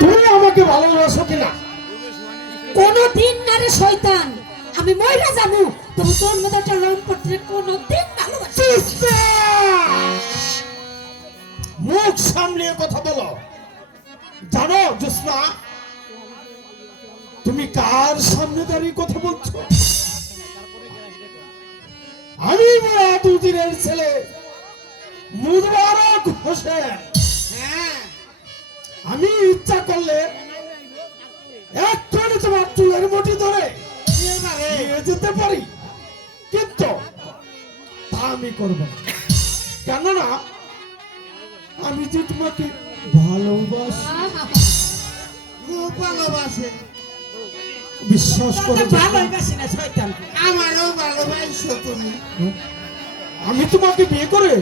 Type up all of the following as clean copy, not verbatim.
তুমি আমাকে ভালোবাসো কিনা? কোনদিন না রে শয়তান, আমি মইরা যাবো তবু তোর মতো একটা লম্পটরে কোনদিন ভালোবাসি। মুখ সামলিয়ে কথা বলো। জানো জোসনা, তুমি কার সামনে দাঁড়িয়ে কথা বলছো? আমি মুরাদ উজিরের ছেলে মুবারক হোসেন। হ্যাঁ, আমি ইচ্ছা করলে এক্ষুনি তোমার চুলের মুঠি ধরে নিয়ে যেতে পারি, কিন্তু তা আমি করব না। কেননা আমি যে তোমাকে ভালোবাসি, খুব ভালোবাসে। বিশ্বাস করে ভালোবাসি না শয়তান, আমারও ভালোবাসো তুমি। আমি তোমাকে বিয়ে করে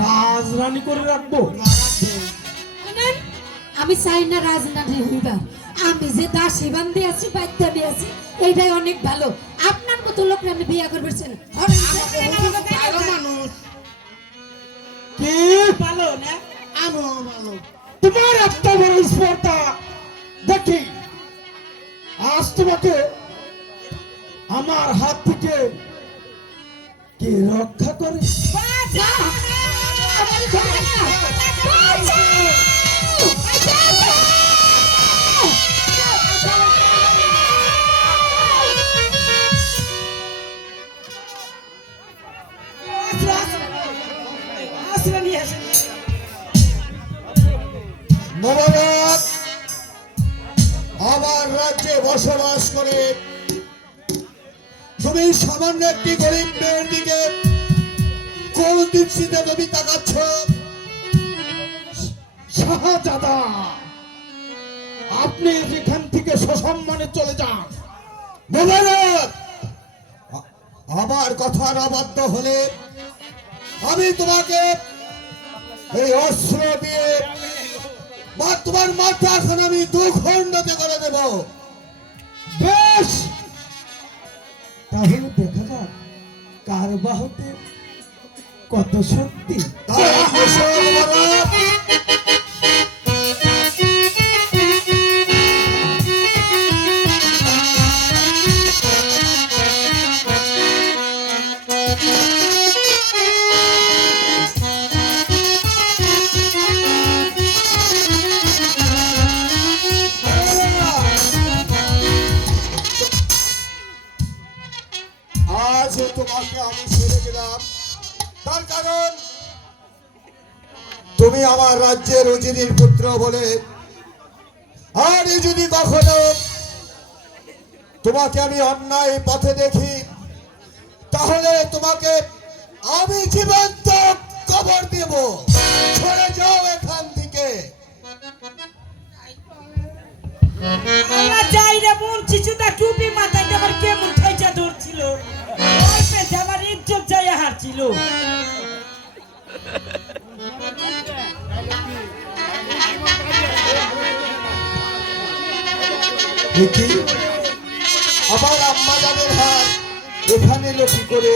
রাজরানী করে রাখবো। শুনেন, আমি চাই না রাজনাথী হইবার। আমি যে দাসী বান্ধি আছি, বাচ্চাবি আছি, এইটাই অনেক ভালো। আপনার মতো লোককে আমি বিয়ে করবে চাই না। ভালো মানুষ, কি ভালো না, আমিও ভালো। তোমার একটা বড় স্পর্ধা দেখি। আজ তোমাকে আমার হাত থেকে কে রক্ষা করে? মোবারক আমার রাজ্যে বসবাস করে তুমি সামান্য একটি গরিব মেয়ের দিকে কোন দৃষ্টিতে তুমি তাকাচ্ছ? শাহজাদা, আপনি এখান থেকে সসম্মানে চলে যান। মোবারক, আমার কথা না বাধ্য হলে আমি তোমাকে এই অস্ত্র দিয়ে বা তোমার মাথা এখন আমি দুখণ্ডতে করে দেব। বেশ, তাহলে দেখা যাক কার বাহুতে কত শক্তি। আজ তোমাকে আমি ছেড়ে দিলাম, তার কারণ তুমি আমার রাজ্যের উজিরের পুত্র বলে। আর যদি কখনো তোমাকে আমি অন্যায় পথে দেখি, তাহলে তোমাকে আমি জীবন্ত কবর দেব। সরে যাও এখান থেকে। যাই রে বোন, চিচুটা টুপি মাথায় আমার কেমন খাইচা ধরছিল, ওই পেটে আমার ইজ্জত যাই হারছিল। দেখি আমার আম্মা জানের হাত এখানে এলো কি করে?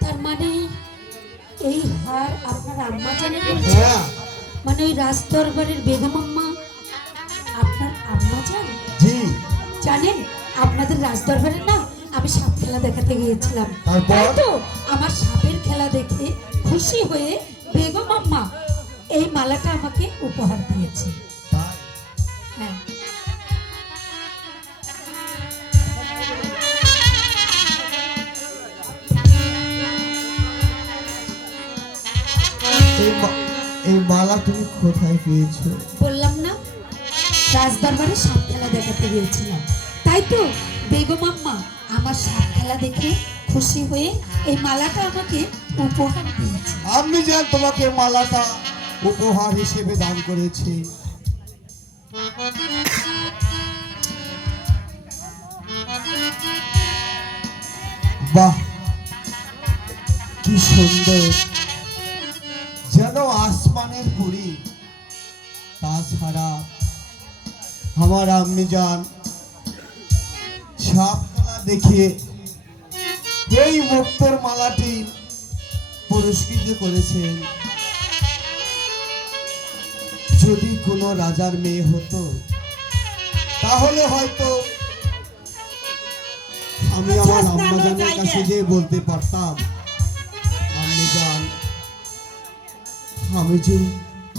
তার মানে এই হার আপনার আম্মা জানেন? হ্যাঁ, মানে ওই রাজ দরবারের বেগম আম্মা আপনার আম্মা জান? জি। জানেন, আপনাদের রাজ দরবারে না আমি সাপ খেলা দেখাতে গিয়েছিলাম। তারপর? তাই তো আমার সাপের খেলা দেখে খুশি হয়ে বেগম আম্মা এই মালাটা আমাকে উপহার দিয়েছে। হ্যাঁ, এই মালা তুমি কোথায় পেয়েছো? বললাম না রাজ দরবারে সাপ খেলা দেখাতে গিয়েছিলাম, তাই তো বেগম আম্মা আমার সাপ খেলা দেখে খুশি হয়ে এই মালাটা আমাকে উপহার দিয়েছে। আমি জান তোমাকে মালাটা উপহার হিসেবে দান করেছি। বাহ, কি সুন্দর, যেন আসমানের পরি। তাছাড়া আমার আম্মি জান সাপ খেলা দেখে এই মুক্তোর মালাটি পুরস্কৃত করেছেন। যদি কোনো রাজার মেয়ে হতো তাহলে হয়তো আমি আমার আম্মাজানের কাছে গিয়ে বলতে পারতাম, আম্মি জান,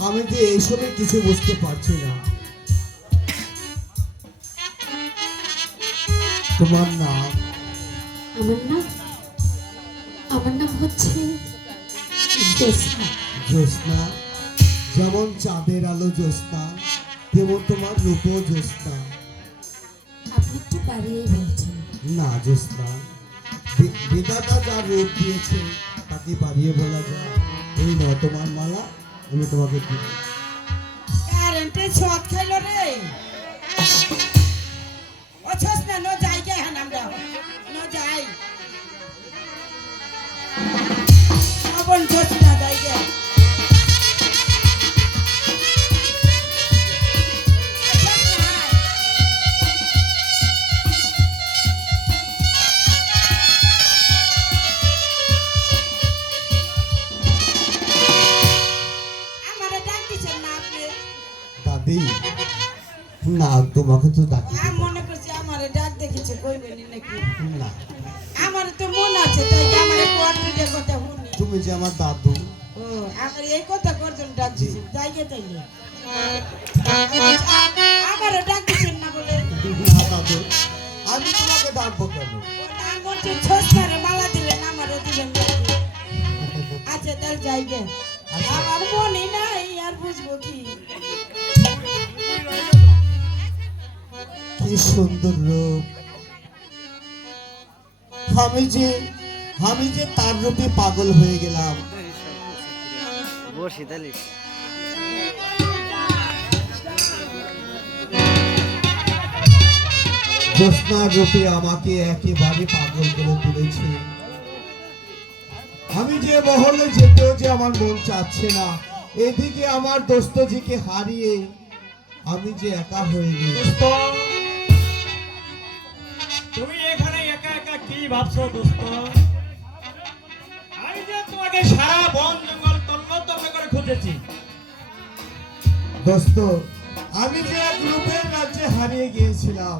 আমি যে এইসবে কিছু বুঝতে পারছি না। তোমার নাম? আমার নাম হচ্ছে জ্যোৎস্না। জ্যোৎস্না, যেমন চাঁদের আলো জ্যোৎস্না, তেমন তোমার রূপও জ্যোৎস্না। আপনি একটু বাড়িয়েই বলছেন। না জ্যোৎস্না, বিধাতা যার রূপ দিয়েছে তাকে বাড়িয়ে বলা যায়। এই নয় তোমার মালা, আমি তোমাকে দিব। কারেন্টে ছট খাইলো রে। ও ছোসনা নো যাই গে হান আমরা। নো যাই। আবন ছোসনা যাই গে। আমারে ডাক দিছেন না আপনি? দাদি, না তোমাকে তো ডাকি। আমি মনে করছি আমারে ডাক দেখেছে কইবেনি নাকি। না, আমার তো মন আছে তাই আমারে কোয়ার্টারে কথা শুনি। তুমি যে আমার দাদু। ও আমার এই কথা করজন ডাক দিছেন যাইগে তাইলে। আমারে ডাক দিছেন না বলে। না দাদু, আমি তোমাকে ডাকবো কেন? ও নাম হচ্ছে ছোসনারে মালা দিলেন আমারে দিবেন নাকি? আচ্ছা তাহলে যাইগে। আমার মনে নাই আর বুঝবো কি। কি সুন্দর রূপ! আমি যে তার রূপে পাগল হয়ে গেলাম। জ্যোৎস্নার রূপে আমাকে একেবারে পাগল করে তুলেছে। আমি যে মহলে যেতেও যে আমার মন চাচ্ছে না, এদিকে আমার দোস্তজিকে হারিয়ে আমি যে একা হয়ে গেছি। দোস্ত, তুমি এখানে একা একা কি ভাবছো দোস্ত? আমি যে তোমাকে সারা বন জঙ্গল তন্ন করে খুঁজেছি। দোস্ত, আমি যে এক রূপের রাজ্যে হারিয়ে গিয়েছিলাম।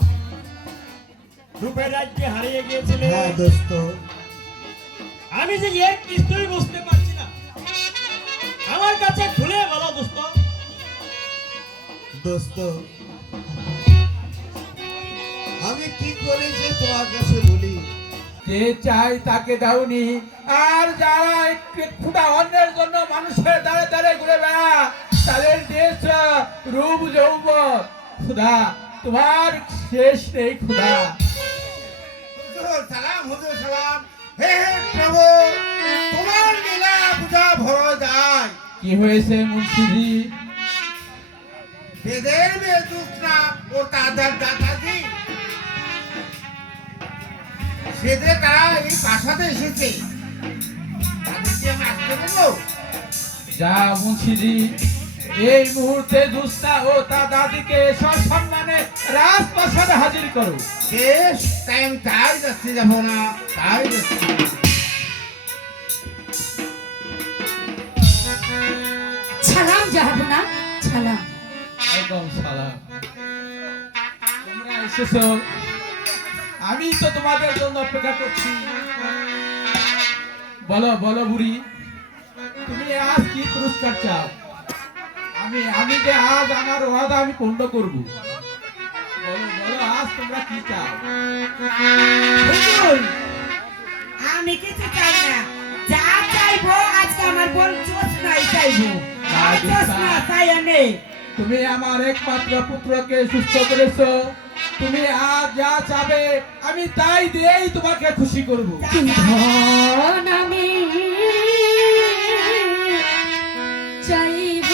রূপের রাজ্যে হারিয়ে গিয়েছিলে? হ্যাঁ দোস্ত। আমি যে এক কিছুই বুঝতে পারছি না, আমার কাছে খুলে বলো দোস্ত। দোস্ত, আমি কি করে যে তোমার কাছে বলি? যে চাই তাকে দাওনি, আর যারা একটু ফুটা অন্যের জন্য মানুষের দ্বারে দ্বারে ঘুরে বেড়া, তাদের দেশ রূপ যৌবন, খুদা তোমার শেষ নেই খুদা। হুজুর সালাম। হে হে প্রভু, তোমার লীলা বুঝা ভয় যায়। কি হয়েছে মুন্সিজি? বেদের বেদুসনা ও তাদের দাদাজি, সেদের তারা এই প্রাসাদে এসেছে। তাদেরকে আমি আসতে দেবো? যা মুন্সিজি, এই মুহূর্তে দুস্তা ও তার দাদিকে সসম্মানে রাজপ্রাসাদে হাজির করো। বেশ, তাই আমি তাই যাচ্ছি, যাবো না তাই যাচ্ছি। ছালাম যাবো না, ছালাম। একদম সালাম। তোমরা এসেছো, আমি তো তোমাদের জন্য অপেক্ষা করছি। বলো বলো বুড়ি, তুমি আজ কি পুরস্কার চাও? আমি যে আজ আমার ওয়াদা আমি পূর্ণ করব। বলো বলো, আজ তোমরা কি চাও? হুজুর, আমি কিছু চাই না। যা চাইবো আজকে আমার বোন ছোসনাই চাইবো। আর ছোসনা চাই নেই। তুমি আমার একমাত্র পুত্রকে সুস্থ করেছো, তুমি আজ যা চাবে আমি তাই দিয়েই তোমাকে খুশি করব। ধন আমি চাইব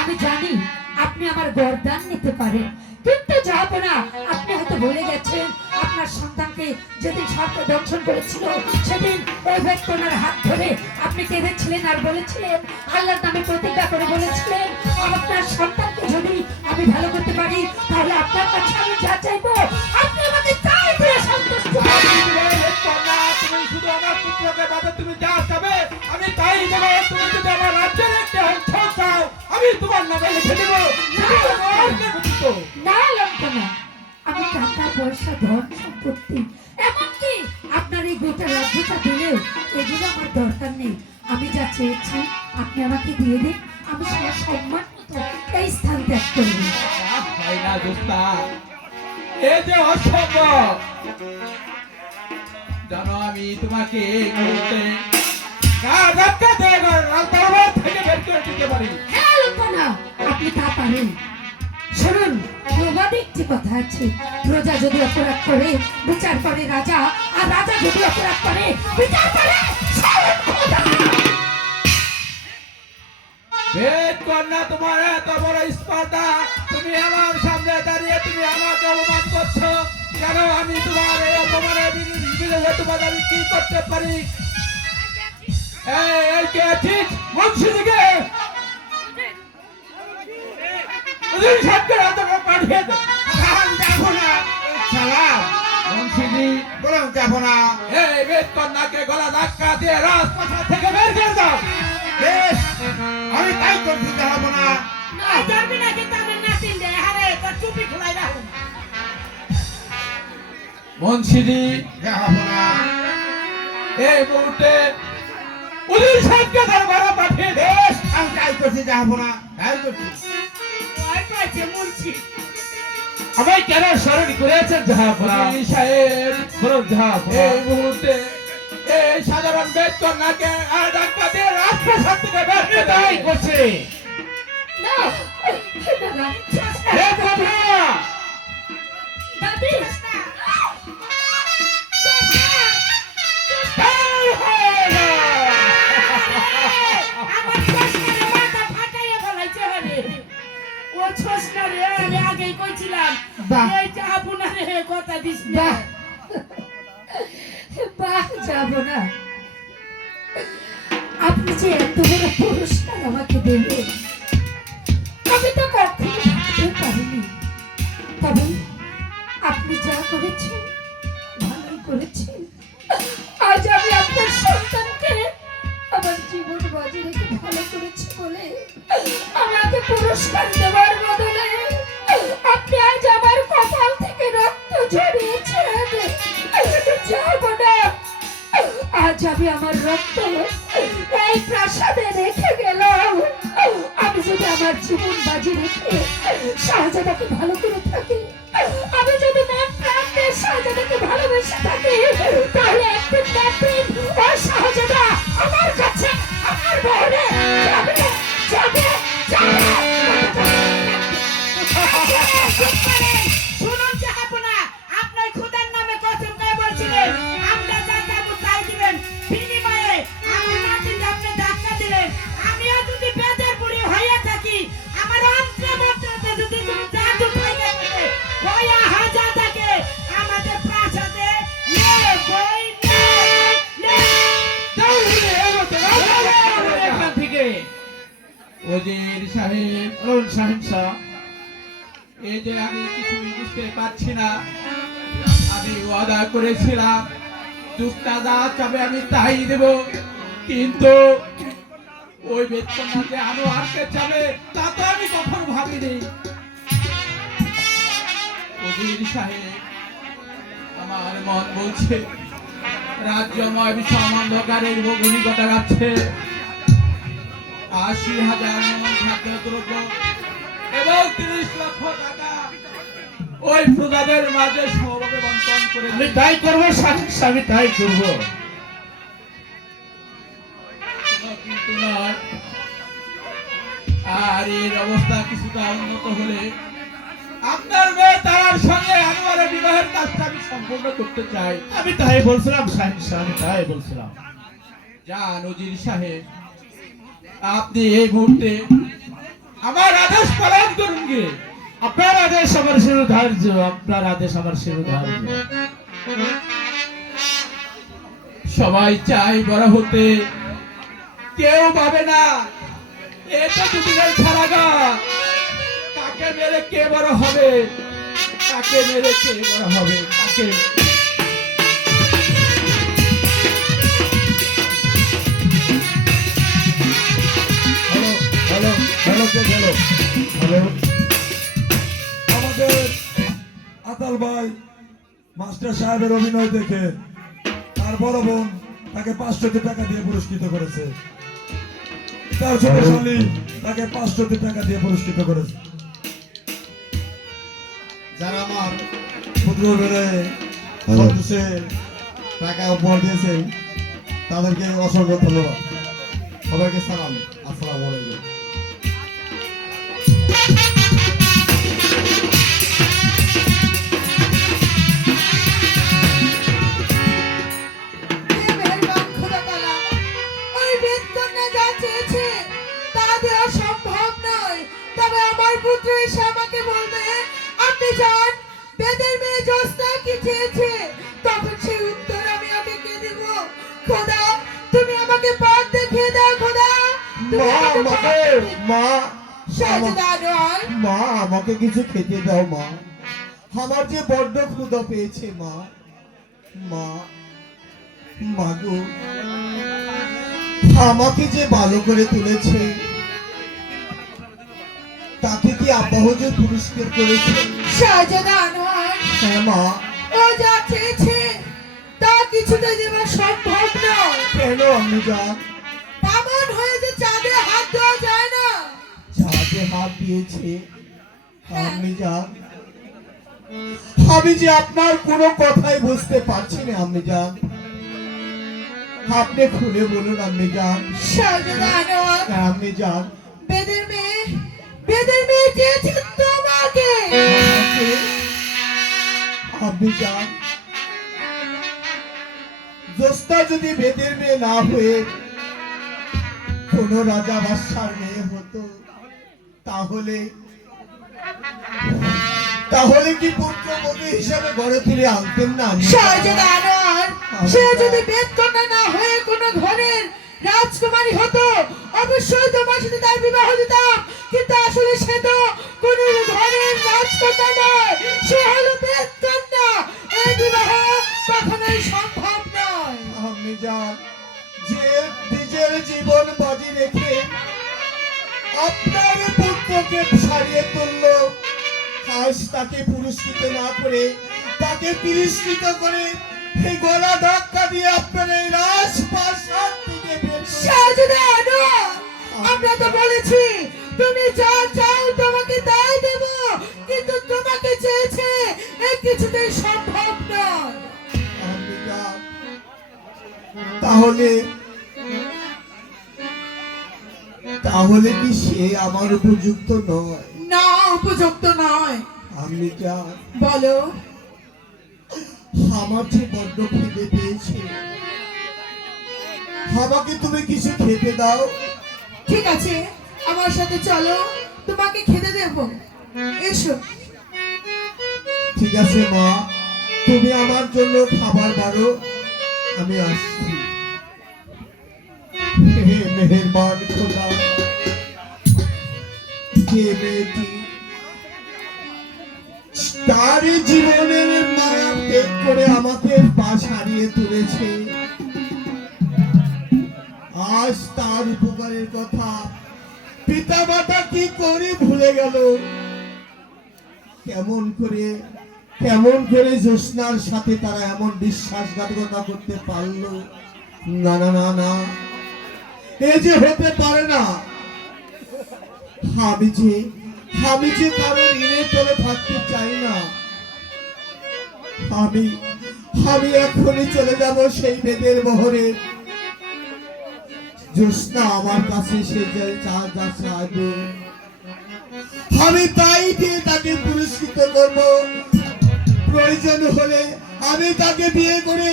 আমি জানি আপনি আমার গর্দান নিতে পারেন, কিন্তু যাব না। আপনি হয়তো ভুলে গেছেন আপনার সন্তানকে যেদিন সর্প দংশন করেছিল সেদিন ওই বেদকন্যার হাত ধরে আপনি কেঁদেছিলেন আর বলেছিলেন, আল্লাহর নামে প্রতিজ্ঞা করে বলেছিলেন, আপনার সন্তানকে যদি আমি ভালো করতে পারি তাহলে আপনার কাছে আমি যা চাইবো আপনি আমাকে তাই দিয়ে সন্তুষ্ট করবেন। তুমি শুধু আমার পুত্রকে বাদে তুমি যা চাবে আমি তাই দেবো। তুমি যদি আমার রাজ্যের একটা অংশ চাও আমি তোমার নামে লিখে দেবো। না লঙ্কনা, আমি টাকা পয়সা ধন সম্পত্তি এমনকি আপনার এই গোটা রাজ্যটা দিলেও এগুলো আমার দরকার নেই। আমি যা চেয়েছি আপনি আমাকে দিয়ে দিন, আমি সবার সম্মান মতো এই স্থান ত্যাগ করব। হয় না দোস্তা, এই যে অসম্ভব। জানো আমি তোমাকে এই মুহূর্তে ধাক্কা দিয়ে রাজদরবার থেকে বের করে দিতে পারি। হ্যাঁ লঙ্কনা, আপনি তা পারেন। শুনুন, প্রবাদে একটি কথা আছে, প্রজা যদি অপরাধ করে বিচার করে রাজা, আর রাজা যদি অপরাধ করে বিচার করে স্বয়ং খোদা। বেদ কন্যা, তোমার এত বড় স্পর্ধা, তুমি আমার সামনে দাঁড়িয়ে তুমি আমাকে অপমান করছো। কেন আমি তোমার এই অপমানের বিরুদ্ধে তোমার আমি কি করতে পারি? এই কে আছিস? মুন্সি দিকে পাঠিয়ে দে। যাবো না সালাম মুন্সিজি বললাম যাবো না। এই বেদ কন্যাকে গলা ধাক্কা দিয়ে রাজপ্রাসাদ থেকে বের করে দাও। বেশ, আমি তাই করছি, যাবো না। ধরবি না কিন্তু আমার নাতিন দে হারে তোর চুপি খোলাই রাখুন। মুন্সিজি যাবো না। এই মুহূর্তে উজির সাহেবকে দরবারে পাঠিয়ে দে। বেশ, আমি তাই করছি, যাবো না, তাই করছি। ওই পাইছে মুন্সি। আমায় কেন স্মরণ করেছেন যাহাপনা? উজির সাহেব বলুন যাহাপনা। এই মুহূর্তে এই সাধারণ বেদ কন্যাকে আর ধাক্কা দিয়ে রাজপ্রাসাদ থেকে বের করে তাই তাই করছে। না, দাদা, হে প্রভু! দাদি, এই হয় না! আমার ছোটনারে মাথা ফাটাইয়া ফেলাইছে হারে। ও ছোটনারে আমি আগেই কইছিলাম বাহ। এই আপনারে কথা দিস না। বাহ, যাব না। আপনি যে এত বড় পুরস্কার আমাকে দেবেন আমি তো কখনো ভাবতে পারিনি। তবে আপনি যা করেছেন ভালোই করেছেন। আজ আমি আপনার সন্তানকে আমার জীবন বাজি রেখে ভালো করেছি বলে আমাকে পুরস্কার দেওয়ার বদলে আপনি আজ আমার কপাল থেকে রক্ত ঝরিয়েছেন। যাব না, আজ আমি আমার রক্ত এই প্রাসাদে রেখে গেলাম। আমি যদি আমার জীবন বাজি রেখে শাহজাদাকে ভালো করে থাকি, আমি যদি মন প্রাণ দিয়ে শাহজাদাকে ভালোবেসে থাকি, তাহলে একদিন না একদিন ওই শাহজাদা আমার কাছে আমার বহরে যাবে যাবে যাবে। শুনুন জাহাপনা, আপনার খোদার নামে কসম করে বলছিলেন আমরা যা চাইবো তাই দিবেন। বিনিময়ে আমার নাতিকে আপনি ধাক্কা দিলেন। আমিও যদি বেদের বুড়ি হইয়া থাকি, আমার অন্তর্মন্ত্রতে যদি কোনো জাদু থাকে হইয়া হাজা থাকে আমাদের প্রাসাদে বই এখান থেকে উজির সাহেব, বলুন সাহেব। এই যে আমি কিছুই বুঝতে পারছি না। আমি ওয়াদা করেছিলাম যুক্তা যা চাবে আমি তাই দেব, কিন্তু ওই বেতনা যে আরো আসতে চাবে তা তো আমি কখনো ভাবিনি। উজির সাহেব, আমার মন বলছে রাজ্যময় বিষম অন্ধকারের অভিজ্ঞতা যাচ্ছে। 80,000 মন খাদ্যদ্রব্য এবং 30 লক্ষ টাকা ওই প্রজাদের মাঝে সমভাবে বন্টন করে আমি দিন। তাই করবো শাহ, আমি তাই করবো। কিন্তু নয়। আর এর অবস্থা কিছুটা উন্নত হলে আপনার মেয়ে তার সঙ্গে আনোয়ারের বিবাহের কাজটা আমি সম্পূর্ণ করতে চাই। আমি তাই বলছিলাম শাহ, আমি তাই বলছিলাম। যান উজির সাহেব, আপনি এই মুহূর্তে আমার আদেশ পালন করুন গিয়ে। আপনার আদেশ আমার শিরোধার্য, আপনার আদেশ আমার শিরোধার্য। সবাই চাই বড় হতে, কেউ ভাবে না এটা দুদিনের ছাড়াগা, কাকে মেরে কে বড় হবে, কাকে মেরে কে বড় হবে, কাকে হ্যালো হ্যালো হ্যালো কে হ্যালো হ্যালো আমাদের আতাল ভাই মাস্টার সাহেবের অভিনয় দেখে তার বড় বোন তাকে 500 টাকা দিয়ে পুরস্কৃত করেছে। তার ছোট শালী তাকে 500 টাকা দিয়ে পুরস্কৃত করেছে। যারা আমার পুত্র বেড়ে সন্তোষে টাকা উপহার দিয়েছেন তাদেরকে অসংখ্য ধন্যবাদ। সবাইকে সালাম, আসসালামু আলাইকুম। হে মেহেরবান খোদা তাআলা, ওই বেদকন্যা যা চেয়েছে তা দেওয়া সম্ভব নয়। তবে আমার পুত্র এসে আমাকে বলবে, আপনি যান, বেদের মেয়ে জোসনা কি চেয়েছে, তখন সেই উত্তর আমি ওকে কে দেব। খোদা, তুমি আমাকে পথ দেখিয়ে দাও। খোদা, তুমি আমাকে পথ দেখিয়ে দাও। মা শাহজাদা আনোয়ার, মা আমাকে কিছু খেতে দাও মা, আমার যে বড্ড ক্ষুধা পেয়েছে মা। মা মাগো, আমাকে যে ভালো করে তুলেছে তাকে কি আব্বা হুজুর পুরস্কার করেছে? শাহজাদা আনোয়ার, হ্যাঁ মা। ও যা চেয়েছে তা কিছুতে দেওয়া সম্ভব নয়। কেন আমি যান? বামন হয়ে যে চাঁদে হাত দেওয়া যায় না। যাতে হাত দিয়েছে আপনি যান, আমি যে আপনার কোনো কথাই বুঝতে পারছি না। আপনি যান, আপনি খুলে বলুন। আপনি যান, শাহজাদা আনোয়ার, আপনি যান। বেদের মেয়ে চেয়েছে তোমাকে। আপনি যান। জোস্তা যদি বেদের মেয়ে না হয়ে কোন রাজা বাদশার মেয়ে হতো তাহলে তাহলে কি পুত্রবধূ হিসাবে গড়ে তুলে আনতেন না? শাহজাদা আনোয়ার, সে যদি বেদকন্যা না হয়ে কোন ঘরের রাজকুমারী হতো অবশ্যই তোমার সাথে তার বিবাহ দিতাম। কিন্তু আসলে সে তো কোন ঘরের রাজকন্যা নয়, সে হলো বেদকন্যা। এই বিবাহ কখনোই সম্ভব নয়। আপনি যান, যে নিজের জীবন বাজি রেখে আপনার পুত্রকে ছাড়িয়ে তুললো, আজ তাকে পুরস্কৃত না করে তাকে তিরস্কৃত করে এই গলা ধাক্কা দিয়ে আপনার এই রাজপ্রাসাদ থেকে বের করে- শাহজাদা আনোয়ার, আমরা তো বলেছি তুমি যা চাও তোমাকে তাই দেব, কিন্তু তোমাকে চেয়েছে এই কিছুতেই সম্ভব নয়। আপনি যান। তাহলে তাহলে কি সে আমার উপযুক্ত নয়? না, উপযুক্ত নয়। আপনি যান। বলো। আমার যে বড্ড খিদে পেয়েছে, আমাকে তুমি কিছু খেতে দাও। ঠিক আছে, আমার সাথে চলো, তোমাকে খেতে দেব। এসো। ঠিক আছে মা, তুমি আমার জন্য খাবার বাড়ো, আমি আসছি। হে মেহেরবান খোদা, যে মেয়েটি তার জীবনের মায়া ত্যাগ করে আমাকে পাশ হারিয়ে তুলেছে, আজ তার উপকারের কথা পিতা মাতা কি করে ভুলে গেল। কেমন করে জ্যোৎস্নার সাথে তারা এমন বিশ্বাসঘাতকতা করতে পারলো? না না না না, এ যে হতে পারে না। আমি যে কারোর ঋণের তলে থাকতে চাই না। আমি আমি এখনই চলে যাব সেই বেদের বহরে। জ্যোৎস্না আমার কাছে সে যে যা চাইবে আমি তাই দিয়ে তাকে পুরস্কৃত করব। প্রয়োজন হলে আমি তাকে বিয়ে করে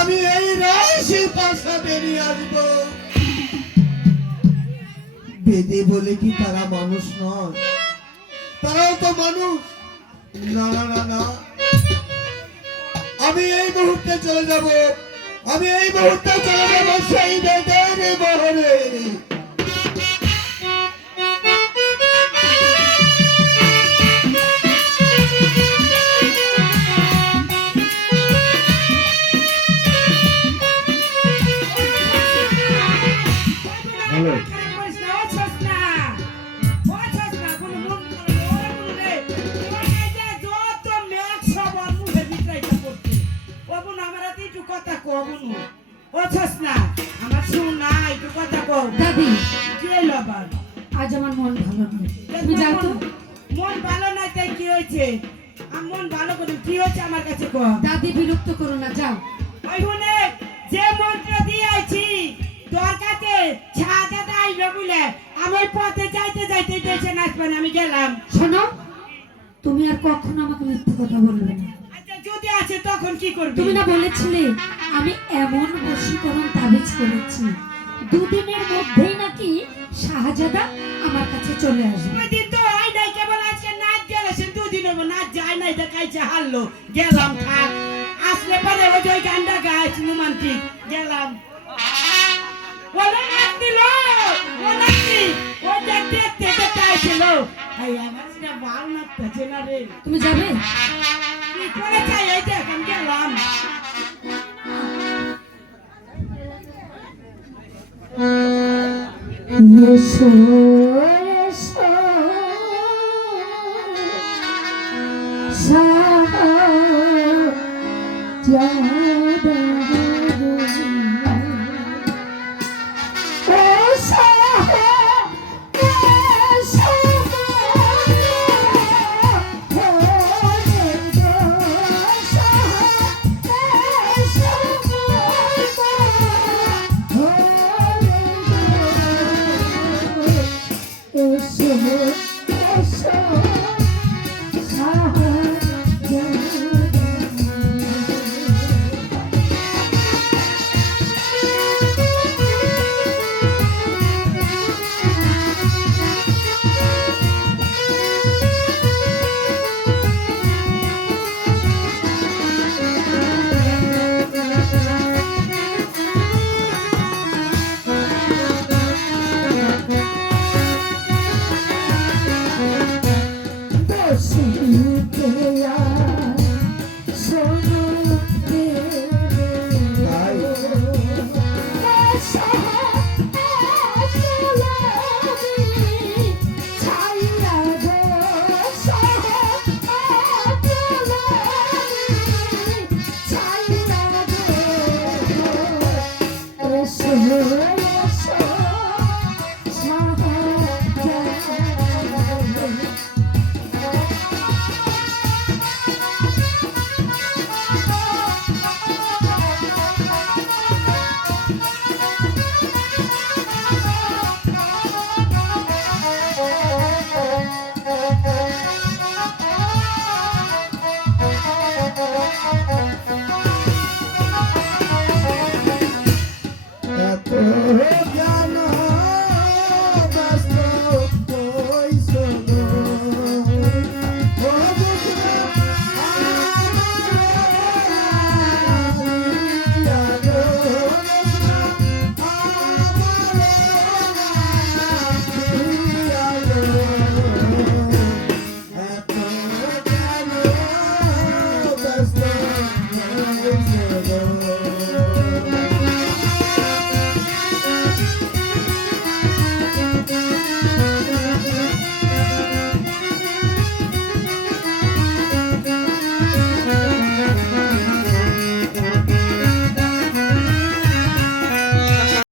আমি এই রাশি পাশা বেরিয়ে আসব। বেদে বলে কি তারা মানুষ নয়? তারাও তো মানুষ। না না না না, আমি এই মুহূর্তে চলে যাব, আমি এই মুহূর্তে চলে যাব সেই বেদের বহরে। হ্যালো দাদি, লবার আজ আমার মন ভালো নেই, তুমি যাও তো। মন ভালো নাই তাই কি হয়েছে? আমার মন ভালো করে কি হয়েছে আমার কাছে কো। দাদি বিরক্ত করো না, যাও। ওই হুনে যে মন্ত্র দিয়েছি তোর কাছে ছাদে আইবে বলে আমি ওই পথে যাইতে যাইতে দেশে নাচবেন আমি গেলাম। শোনো, তুমি আর কখনো আমাকে মিথ্যে কথা বলবে না। আচ্ছা যদি আছে তখন কি করবি? তুমি না বলেছিলে আমি এমন বশীকরণ তাবিজ করেছি, দুদিনের মধ্যেই নাকি শাহজাদা আমার কাছে চলে আসবে। ওই দিন তো আই নাই, কেবল আজকে নাচ গেলে সে দুদিন হবো নাচ যায় নাই দেখাইছে হারলো গেলাম থাক। আসলে পরে ওই যে ওই গানটা গাইছি রোমান্টিক গেলাম। ওলা নাচ দিল, ও নাচি, ও দেখতে দেখতে চাইছিল। এই আমার সেটা ভালো নাচতেছে না রে। তুমি যাবে? কি করে চাই এই দেখ আমি গেলাম। এসো এসো শাহজাদা বসিতে